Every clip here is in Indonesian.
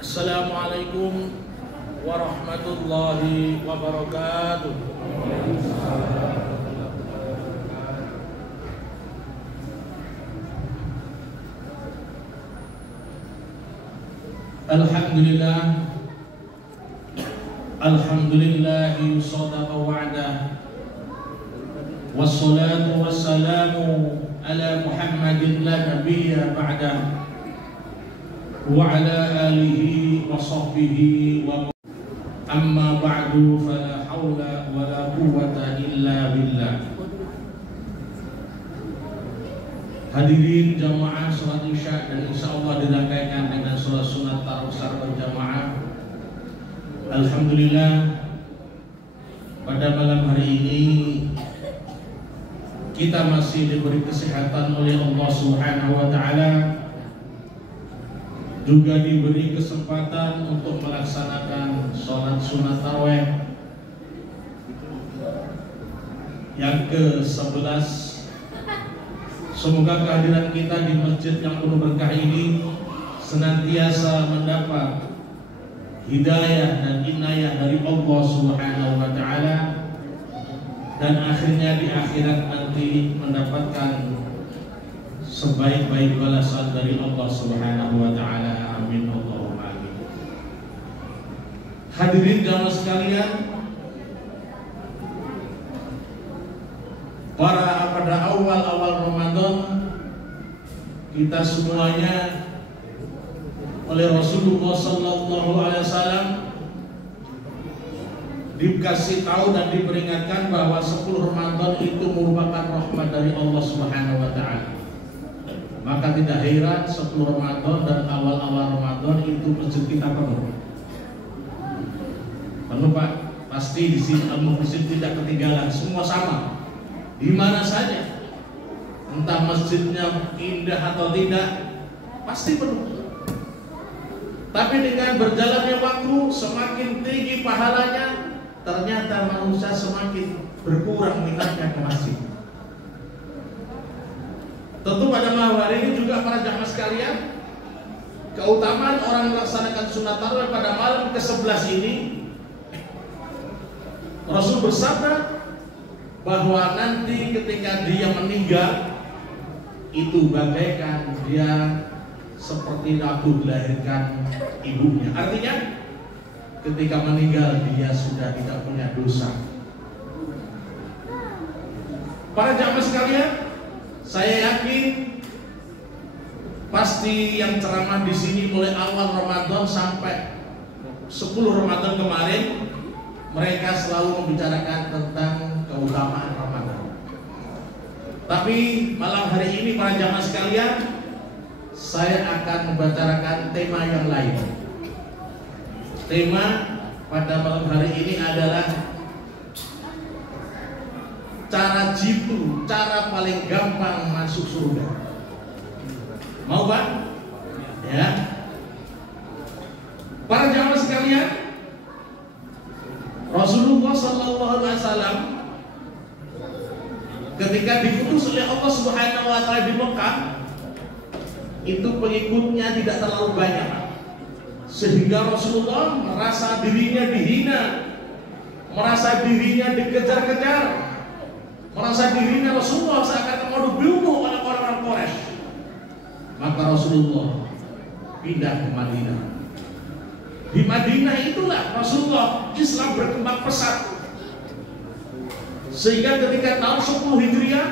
Assalamualaikum warahmatullahi wabarakatuh. Alhamdulillah, alhamdulillahi sadaqa wa'dah, wassalatu wassalamu ala Muhammadin la nabiyya ba'dah, wa ala alihi wa sahbihi wa amma ba'du, fala hawla wa la quwwata illa billah. Hadirin jamaah salat Isya dan insyaallah dirangkaikan dengan salat sunat tarawih berjamaah. Alhamdulillah, pada malam hari ini kita masih diberi kesehatan oleh Allah Subhanahu wa taala, juga diberi kesempatan untuk melaksanakan sholat sunat tarawih yang ke-11. Semoga kehadiran kita di masjid yang penuh berkah ini senantiasa mendapat hidayah dan inayah dari Allah Subhanahu wa taala, dan akhirnya di akhirat nanti mendapatkan sebaik-baik balasan dari Allah Subhanahu wa taala. Amin Allahumma amin. Hadirin jamaah sekalian, pada awal-awal Ramadan kita semuanya oleh Rasulullah sallallahu alaihi wasallam dikasih tahu dan diperingatkan bahwa 10 Ramadan itu merupakan rahmat dari Allah Subhanahu wa taala. Maka tidak heran 10 Ramadan dan awal-awal Ramadan itu masjid kita penuh. Penuh Pak, pasti di sini masjid tidak ketinggalan, semua sama. Di mana saja, entah masjidnya indah atau tidak, pasti penuh. Tapi dengan berjalannya waktu, semakin tinggi pahalanya, ternyata manusia semakin berkurang minatnya ke masjid. Tentu pada malam hari ini juga para jamaah sekalian, keutamaan orang melaksanakan sunat tarawih pada malam ke-11 ini, Rasul bersabda bahwa nanti ketika dia meninggal itu bagaikan dia seperti waktu dilahirkan ibunya. Artinya ketika meninggal dia sudah tidak punya dosa. Para jamaah sekalian, saya yakin pasti yang ceramah di sini mulai awal Ramadan sampai 10 Ramadan kemarin, mereka selalu membicarakan tentang keutamaan Ramadan. Tapi malam hari ini para jamaah sekalian, saya akan membicarakan tema yang lain. Tema pada malam hari ini adalah cara jitu, cara paling gampang masuk surga. Mau Pak? Ya. Para jamaah sekalian, Rasulullah sallallahu alaihi wasallam ketika diutus oleh Allah Subhanahu wa taala di Mekah, itu pengikutnya tidak terlalu banyak, sehingga Rasulullah merasa dirinya dihina, merasa dirinya dikejar-kejar, merasa dirinya Rasulullah seakan mau dibunuh oleh orang-orang Quraisy. Maka Rasulullah pindah ke Madinah. Di Madinah itulah Rasulullah Islam berkembang pesat, sehingga ketika tahun 10 Hijriah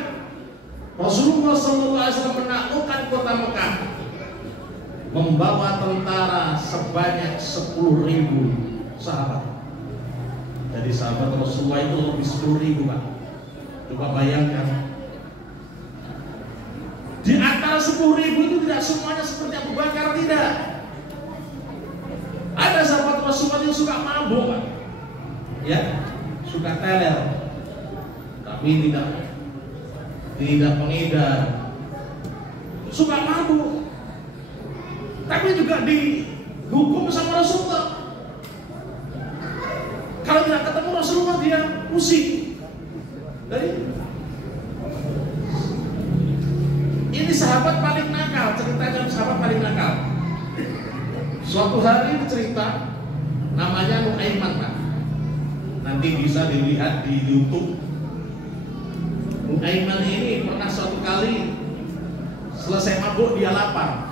Rasulullah SAW menaklukkan kota Mekah, membawa tentara sebanyak 10.000 sahabat. Jadi sahabat Rasulullah itu lebih 10.000 Pak. Coba bayangkan, di antara 10.000 itu tidak semuanya seperti Abu Bakar, tidak. Ada sahabat Rasulullah yang suka mabuk Pak, ya, suka teler, tapi tidak pengedar, suka mabuk, tapi juga dihukum sama Rasulullah. Kalau tidak ketemu Rasulullah dia pusing. Dari ini sahabat paling nakal, ceritanya sahabat paling nakal. Suatu hari cerita, namanya Nuaiman, Pak. Nanti bisa dilihat di YouTube. Nuaiman ini pernah suatu kali selesai mabuk, dia lapar.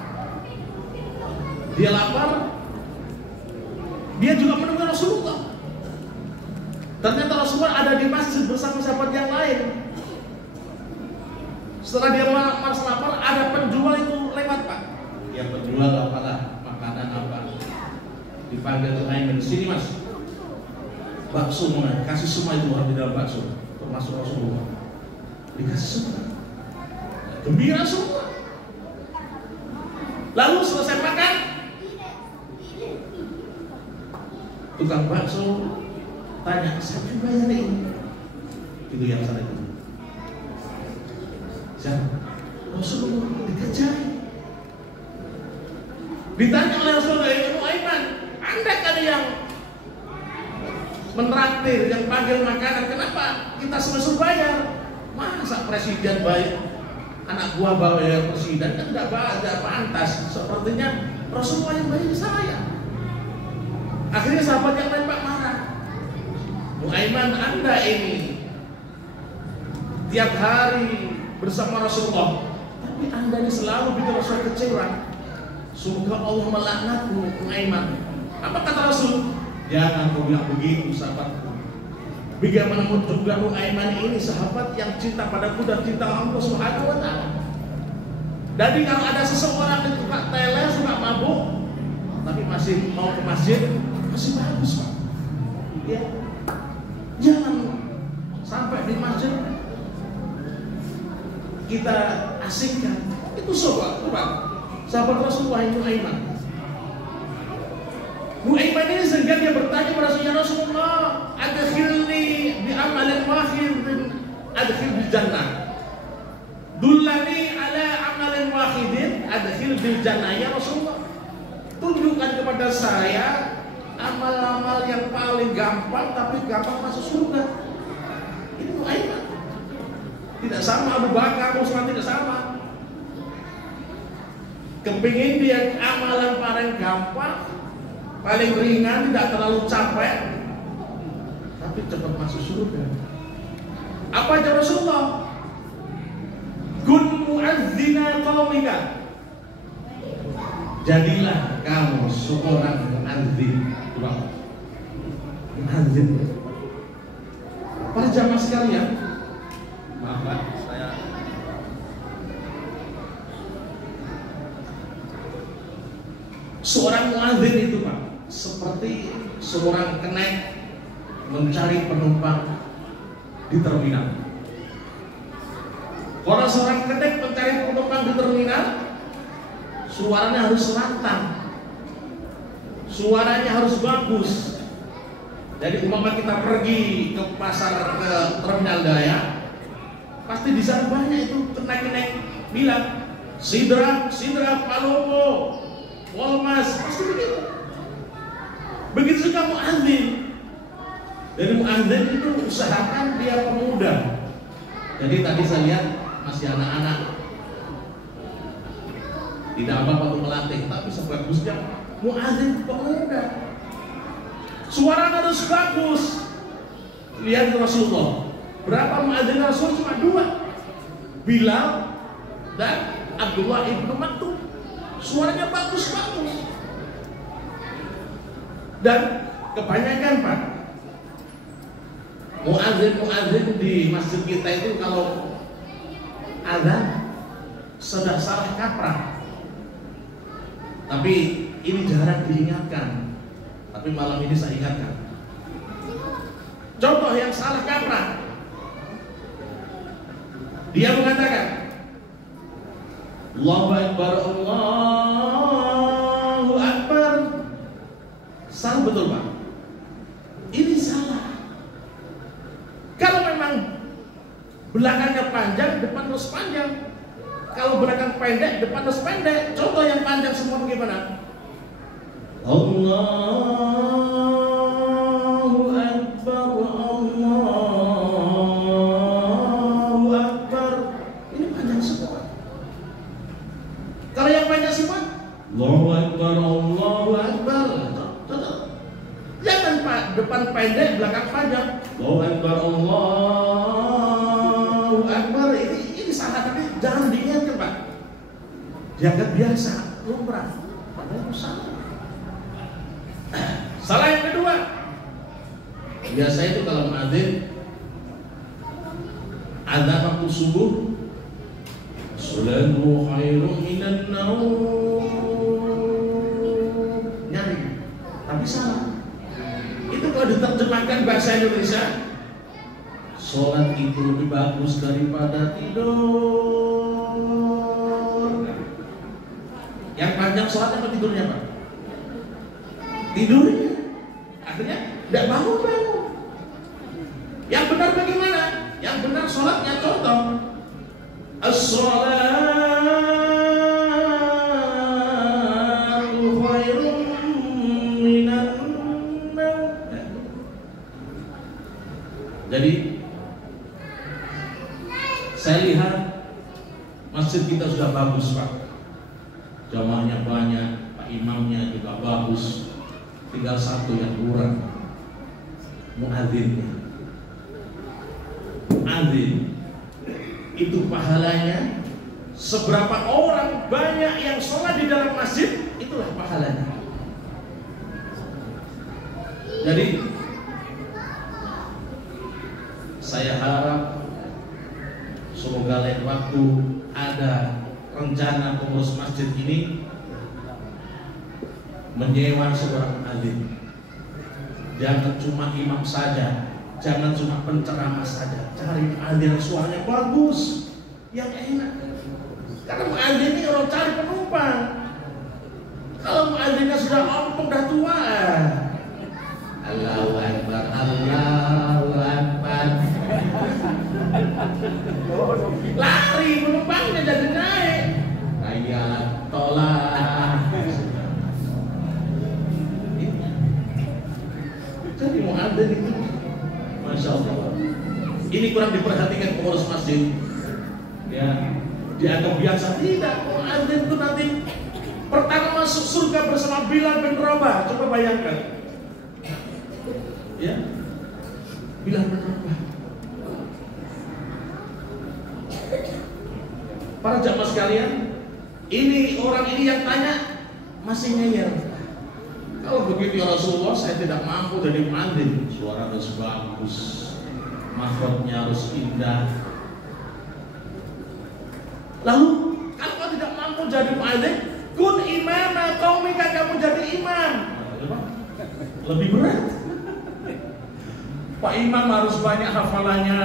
Dia juga menemukan Rasulullah. Ternyata Rasulullah ada di masjid bersama sahabat yang lain. Setelah dia lapar, ada penjual itu lewat, Pak. Ya, penjual apalah, makanan apa. Dipanggil Nuaiman, sini Mas, bakso mana? Kasih semua itu orang di dalam bakso, termasuk Rasulullah. Dikasih semua. Gembira semua. Lalu selesai makan, tukang bakso tanya, siapa yang bayar ini? Itu yang salah itu. Siapa? Rasulullah dikerjai. Ditanya oleh Rasulullah, Nuaiman, Anda kan yang menraktir, yang panggil makanan, kenapa kita semua bayar? Masa presiden bayar? Anak buah bayar presiden kan tidak pantas. Sepertinya Rasulullah yang bayar saya. Akhirnya sahabat yang lain Pak marah. Nuaiman, Anda ini tiap hari bersama Rasulullah, tapi Anda ini selalu bikin Rasul kecewa. Semoga Allah melaknatmu, Nuaiman. Apa kata Rasul? Jangan kau bilang begitu, sahabatku. Bagaimanapun juga Nuaiman ini sahabat yang cinta padaku dan cinta Allah Subhanahu wa Ta'ala. Jadi kalau ada seseorang yang suka tele, suka mabuk, tapi masih mau ke masjid, masih bagus, Pak. Ya, jangan sampai di masjid kita asingkan. Itu sahabat Rasulullah itu Nuaiman. Nuaiman ini sehingga dia bertanya pada Rasulullah, adkhilni bi amalin wahidin adkhil bil jannah. Dullani ala amalin wahidin adkhil bil jannah. Ya Rasulullah, tunjukkan kepada saya amal-amal yang paling gampang tapi gampang masuk surga. Ini Nuaiman. Tidak sama Abu Bakar, Utsman, tidak sama. Kepingin dia amalan paling gampang, paling ringan, tidak terlalu capek, tapi cepat masuk surga. Apa aja Rasulullah? Kun mu'adzina qaumika. Jadilah kamu seorang mu'adzin. Mu'adzin. Para jamaah sekalian, maaf Pak, saya seorang muadzin itu Pak, seperti seorang kenek mencari penumpang di terminal. Kalau seorang kenek mencari penumpang di terminal, suaranya harus lantang, suaranya harus bagus. Jadi umpama kita pergi ke pasar, ke terminal Daya, pasti di sana banyak itu kenek-kenek bilang Sidra, Palopo, Wolmas, pasti begitu. Begitu juga muadzin. Dari muadzin itu usahakan dia pemuda. Jadi tadi saya lihat masih anak-anak, tidak apa waktu melatih, tapi sebagusnya muadzin pemuda. Suara harus bagus. Lihat Rasulullah. Berapa muadzin Rasul? Cuma 2, Bilal dan Abdullah ibnu Maktum. Suaranya bagus-bagus. Dan kebanyakan Pak, muadzin di masjid kita itu kalau azan sudah salah kaprah. Tapi ini jarang diingatkan. Tapi malam ini saya ingatkan. Contoh yang salah kaprah. Dia mengatakan Allahu Akbar, Allahu Akbar. Salah betul Pak. Ini salah. Kalau memang belakangnya panjang, depan harus panjang. Kalau belakang pendek, depan harus pendek. Contoh yang panjang semua bagaimana? Allahu Akbar, Allahu Akbar. Ini panjang semua. Kalau yang panjang semua, Allahu Akbar, Allahu Akbar. depan pendek, belakang panjang. Allahu Akbar, Allahu Akbar. Ini salah, tapi jangan diingatkan, Pak. Dianggap biasa, lumrah. Padahal salah. Salah yang kedua, biasa itu kalau muadzin azan waktu subuh, Salatu khairum minan naum. Nyanyi, tapi salah. Itu kalau diterjemahkan bahasa Indonesia, sholat itu lebih bagus daripada tidur. Yang panjang sholat apa tidurnya, Pak? Tidurnya. Akhirnya tidak bangun-bangun. Yang benar bagaimana? Yang benar sholatnya contoh. As-salatu khairum minan naum. Jadi saya lihat masjid kita sudah bagus, Pak. Jamaahnya banyak, Pak imamnya juga bagus. Tinggal satu yang kurang, muadzinnya. Muadzin itu pahalanya seberapa orang banyak yang sholat di dalam masjid, itulah pahalanya. Jadi saya harap semoga lain waktu ada rencana pengurus masjid ini menyewa seorang muadzin. Jangan cuma imam saja, jangan cuma penceramah saja. Cari muadzin yang suaranya bagus, yang enak. Karena muadzin ini orang cari penumpang. Kalau muadzinnya sudah ompong, dah tua, Allahu Akbar, Allahu Akbar, lari penumpangnya jadi naik. Kayak tolak. Jadi muadzin itu, masya Allah, ini kurang diperhatikan pengurus masjid. Ya, dianggap biasa. Tidak, muadzin itu nanti pertama masuk surga bersama Bilal bin Rabah. Coba bayangkan. Ya, Bilal bin Rabah. Para jamaah sekalian, ini orang ini yang tanya masih ngeyel. Kalau begitu ya Rasulullah, saya tidak mampu jadi muadzin. Suara harus bagus, makhrajnya harus indah. Lalu kalau tidak mampu jadi muadzin, kun imama qaumika, kamu jadi imam. Lebih berat. Pak imam harus banyak hafalannya.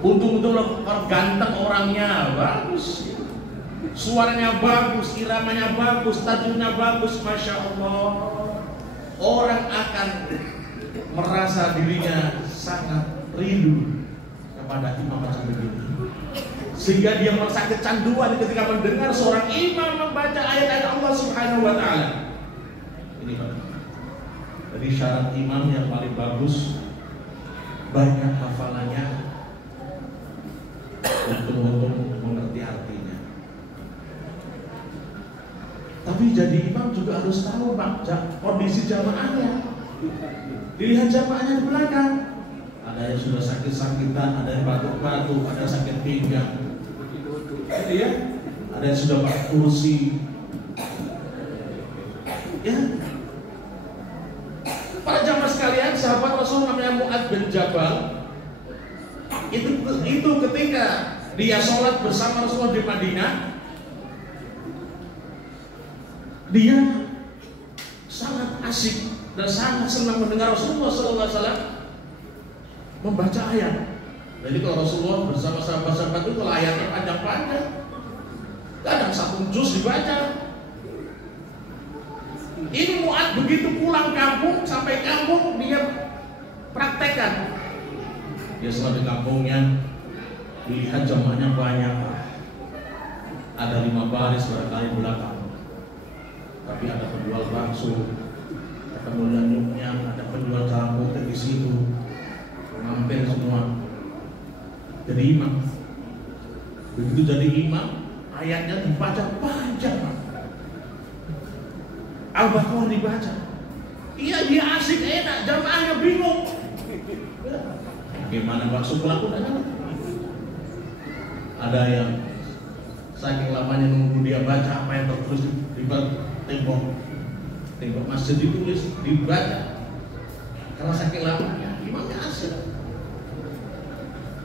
Untung-untung ganteng orangnya, bagus. Suaranya bagus, iramanya bagus, tajwidnya bagus, masya Allah. Orang akan merasa dirinya sangat rindu kepada imam macam begini, sehingga dia merasa kecanduan ketika mendengar seorang imam membaca ayat-ayat Allah Subhanahu wa Ta'ala. Ini Pak. Jadi syarat imam yang paling bagus, banyak hafalannya, untuk mengerti artinya. Tapi jadi imam juga harus tahu, Pak, kondisi jamaahnya. Dilihat jamaahnya di belakang. Ada yang sudah sakit-sakitan, ada yang batuk-batuk, ada yang sakit pinggang. Jadi ya, ada yang sudah pakai kursi. Ya. Para jamaah sekalian, sahabat Rasul namanya Mu'adz bin Jabal. Itu ketika dia sholat bersama Rasulullah di Madinah, dia sangat asik dan sangat senang mendengar Rasulullah SAW membaca ayat. Jadi kalau Rasulullah bersama sahabat-sahabat itu, kalau ayatnya panjang-panjang, kadang satu juz dibaca. Ini Mu'adz begitu pulang kampung, sampai kampung dia praktekkan. Dia setelah di kampungnya, dilihat jamaahnya banyak, ada 5 baris barangkali belakang. Tapi ada penjual bakso, ada penjual nyuknya, ada penjual jamu di situ, hampir semua. Jadi imam. Begitu jadi imam, ayatnya dibaca panjang, Al-Baqarah dibaca. Iya, dia asik enak, jamaahnya bingung. Gimana maksud pelaku? Ada yang saking lamanya nunggu dia baca apa yang tertulis di tembok masjid, ditulis, dibaca. Karena saking lamanya, imamnya asik.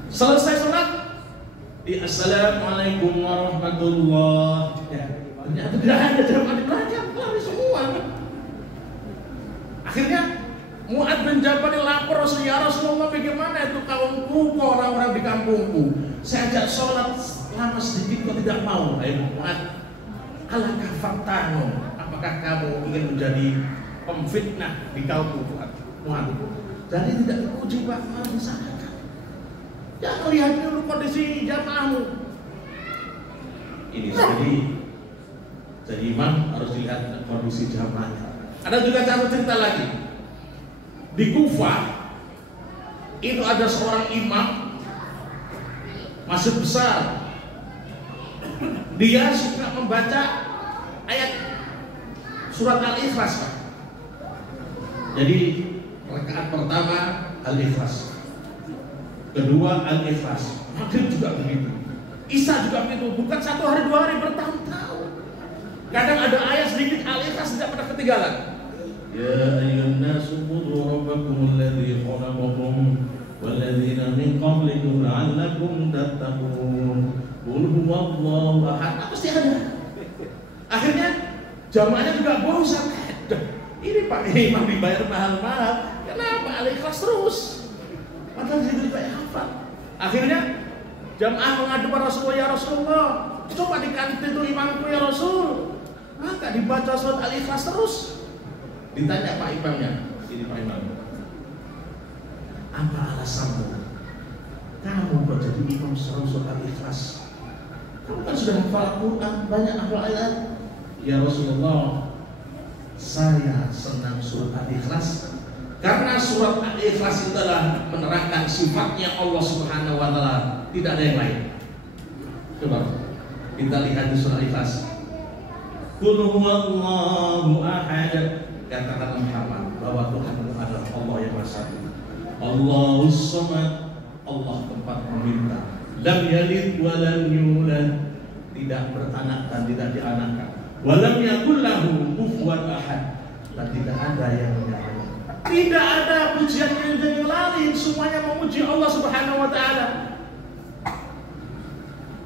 Selesai sholat, Assalamualaikum warahmatullahi. Ya, ternyata tidak ada jamaah di belakang, lari semua. Akhirnya Mu'adz bin Jabal lapor Rasul, ya Rasulullah, bagaimana itu kaumku, orang-orang di kampungku, saya ajak sholat lama sedikit kok tidak mau. Ayo Mu'adz, alakah faktano, apakah kamu ingin menjadi pemfitnah di kaumku? Mu'adz, jadi tidak dipuji Pak, malah disangka. Jangan lihat dulu kondisi jamaahmu. Ini jadi imam harus dilihat kondisi jamaahnya. Ada juga satu cerita lagi. Di Kufah itu ada seorang imam masjid besar. Dia suka membaca ayat surat Al-Ikhlas. Jadi rakaat pertama Al-Ikhlas, kedua Al-Ikhlas, Maghrib juga begitu, Isya juga begitu. Bukan 1 hari 2 hari, bertahun-tahun. Kadang ada ayat sedikit Al-Ikhlas tidak pernah ketinggalan. Ya ayyuhan nasu ubudu rabbakum alladzi khalaqakum walladzina min qablikum la'allakum tattaqun. Qul huwallahu ahad. Pasti ada. Akhirnya jamaahnya juga bosan. Ini Pak imam dibayar mahal-mahal, kenapa Al-Ikhlas terus? Padahal dia juga hafal. Akhirnya jamaah mengadu pada Rasulullah, ya Rasulullah, coba diganti itu imamku ya Rasul. Maka dibaca surat Al-Ikhlas terus. Ditanya Pak imamnya, ini Pak imam, apa alasanmu? Kamu kok jadi imam surat Al-Ikhlas? Kamu kan sudah hafal Al-Quran, banyak hafal ayat. Ya Rasulullah, saya senang surat Al-Ikhlas karena surat Al-Ikhlas itu adalah menerangkan sifatnya Allah Subhanahu wa Ta'ala, tidak ada yang lain. Coba kita lihat di surat Al-Ikhlas. Qul huwallahu ahad. Katakan Muhammad bahwa Tuhan adalah Allah yang Maha Satu. Allahus Samad, Allah tempat meminta. Lam yalid wa lam yulad, tidak beranak dan tidak dianakkan. Wa lam yakul lahu kufuwan ahad, dan tidak ada yang menyamai. Tidak ada pujian yang lain, semuanya memuji Allah Subhanahu wa Ta'ala.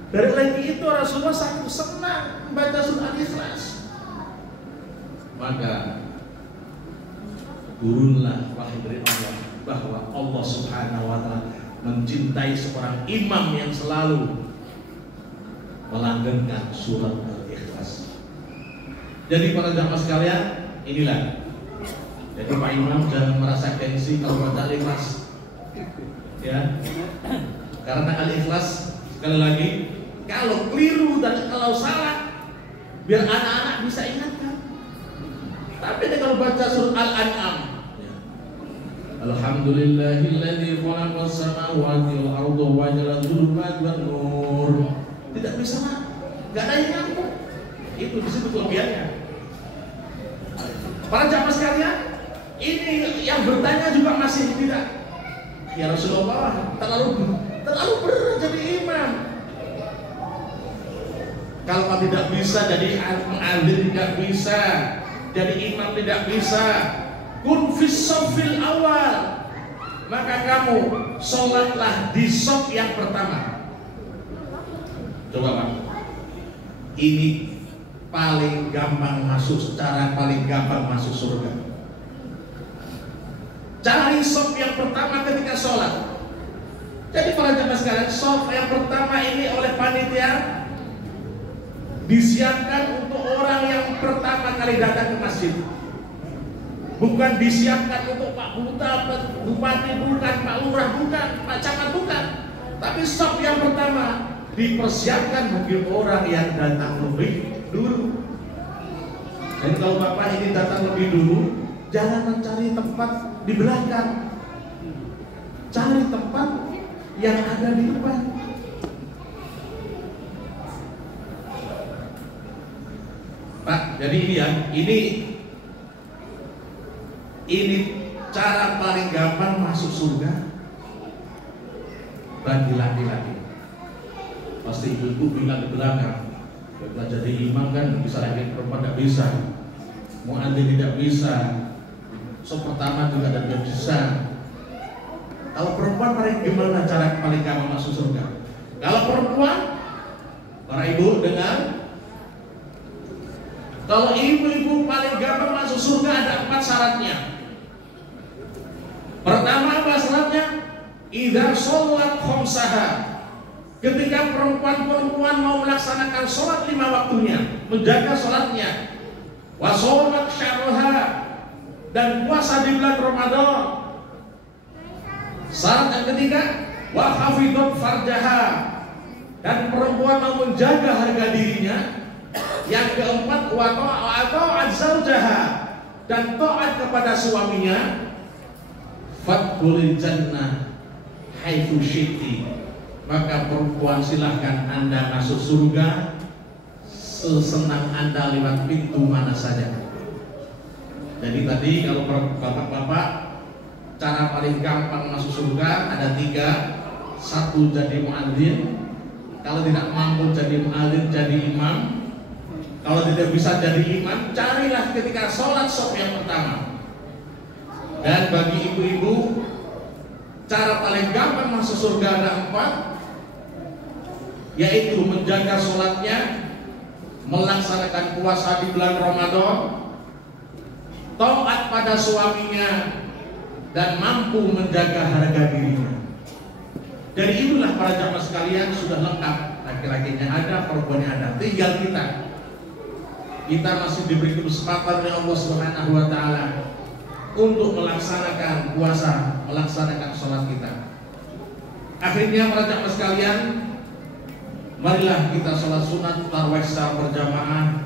Dari lagi itu Rasulullah sangat senang membaca surat Al-Ikhlas. Maka turunlah wahyu dari Allah bahwa Allah Subhanahu wa Ta'ala mencintai seorang imam yang selalu melanggengkan surat Al-Ikhlas. Jadi para jamaah sekalian, inilah. Jadi Pak Imam jangan merasa gengsi kalau baca Al-Ikhlas, ya. Karena Al-Ikhlas sekali lagi, kalau keliru dan kalau salah, biar anak-anak bisa ingatkan. Tapi kalau baca surat Al-An'am, Alhamdulillahilladzi khalaqas samawati wal arda wa ja'ala dzulumati wan nur. Tidak bisa, enggak ada yang ngaku. Itu disebut kelebihannya. Para jamaah sekalian, ini yang bertanya juga masih tidak. Ya Rasulullah, terlalu berat jadi imam. Kalau tidak bisa jadi muadzin, tidak bisa jadi imam, tidak bisa. Kun fis shafil awal, maka kamu sholatlah di shaf yang pertama. Coba Pak, ini paling gampang masuk, cara paling gampang masuk surga. Cari shaf yang pertama ketika sholat. Jadi para jamaah sekalian, shaf yang pertama ini oleh panitia disiapkan untuk orang yang pertama kali datang ke masjid. Bukan disiapkan untuk Pak Bupati, bukan Pak Lurah, bukan Pak Camat, bukan. Tapi shaf yang pertama dipersiapkan bagi orang yang datang lebih dulu. Dan kalau Bapak ini datang lebih dulu, jangan mencari tempat di belakang, cari tempat yang ada di depan. Pak, jadi ini ya, ini Ini cara paling gampang masuk surga bagi laki-laki. Pasti ibu bilang di belakang, "Kita jadi imam kan bisa lagi, perempuan tidak bisa, muadzin tidak bisa, so pertama juga tidak bisa." Kalau perempuan paling gimana cara paling gampang masuk surga? Kalau perempuan, para ibu dengar, kalau ibu-ibu paling gampang masuk surga ada 4 syaratnya. Pertama apa syaratnya? Idza sholat khamsaha. Ketika perempuan-perempuan mau melaksanakan sholat 5 waktunya, menjaga sholatnya, wa sholat syahraha, dan puasa di bulan Ramadan. Syarat yang ketiga, wa hafidhat farjaha, dan perempuan mau menjaga harga dirinya. Yang keempat, wa ta'at zaujaha, dan taat kepada suaminya. Fadkhulil jannah haitsu syi'ti, maka perempuan silahkan Anda masuk surga sesenang Anda lewat pintu mana saja. Jadi tadi kalau bapak-bapak, cara paling gampang masuk surga ada 3. 1 jadi muadzin, kalau tidak mampu jadi muadzin jadi imam. Kalau tidak bisa jadi imam, carilah ketika sholat shaf yang pertama. Dan bagi ibu-ibu, cara paling gampang masuk surga ada 4, yaitu menjaga sholatnya, melaksanakan puasa di bulan Ramadan, taat pada suaminya, dan mampu menjaga harga dirinya. Jadi itulah para jamaah sekalian, sudah lengkap, laki-lakinya ada, perempuannya ada, tinggal kita masih diberi kesempatan oleh Allah Subhanahu wa Ta'ala untuk melaksanakan puasa, melaksanakan sholat kita. Akhirnya para jamaah sekalian, marilah kita sholat sunat tarawih secara berjamaah,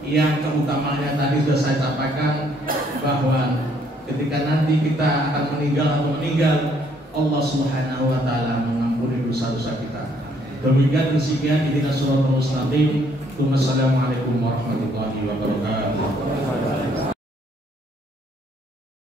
yang keutamaannya tadi sudah saya sampaikan, bahwa ketika nanti kita akan meninggal, Allah Subhanahu wa Ta'ala mengampuni dosa-dosa kita. Demikian sekian, ihdinas shiratal mustaqim. Wassalamualaikum warahmatullahi wabarakatuh.